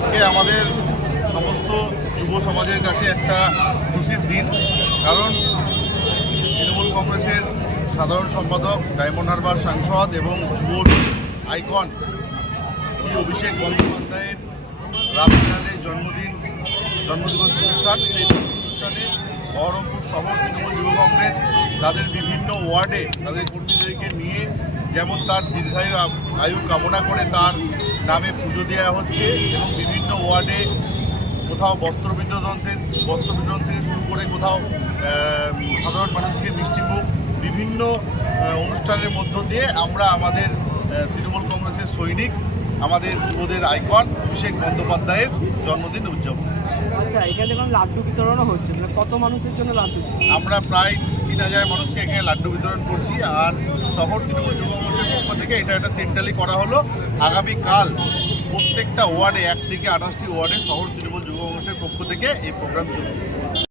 আজকে আমাদের সমস্ত যুব সমাজের কাছে একটা খুশির দিন। কারণ তৃণমূল কংগ্রেসের সাধারণ সম্পাদক, ডায়মন্ড হারবার সাংসদ এবং যুব আইকন শ্রী অভিষেক বন্দ্যোপাধ্যায়ের রামচন্দ্রের জন্মদিন, জন্মদিবস অনুষ্ঠান। সেই অনুষ্ঠানে বহরমপুর শহর তৃণমূল যুব কংগ্রেস তাদের বিভিন্ন ওয়ার্ডে তাদের কর্মীদেরকে নিয়ে যেমন তার দীর্ঘায়ু আয়ু কামনা করে তার নামে পুজো দেওয়া হচ্ছে এবং বিভিন্ন ওয়ার্ডে কোথাও বস্ত্র বিতরণ থেকে বস্ত্র বিতরণ থেকে শুরু করে কোথাও সাধারণ মানুষকে মিষ্টিমুখ বিভিন্ন অনুষ্ঠানের মধ্য দিয়ে আমরা আমাদের তৃণমূল কংগ্রেসের সৈনিক আমাদের যুবদের আইকন অভিষেক বন্দ্যোপাধ্যায়ের জন্মদিন উদযাপন আচ্ছা এখানে দেখলাম লাড্ডু বিতরণও হচ্ছে মানে কত মানুষের জন্য লাড্ডু আমরা প্রায় হাজার মানুষকে এখানে লাড্ডু বিতরণ করছি। আর শহর তৃণমূল যুব কংগ্রেসের পক্ষ থেকে এটা একটা সেন্ট্রালি করা হলো। আগামীকাল প্রত্যেকটা ওয়ার্ডে, এক থেকে আঠাশটি ওয়ার্ডে শহর তৃণমূল যুব কংগ্রেসের পক্ষ থেকে এই প্রোগ্রাম চলবে।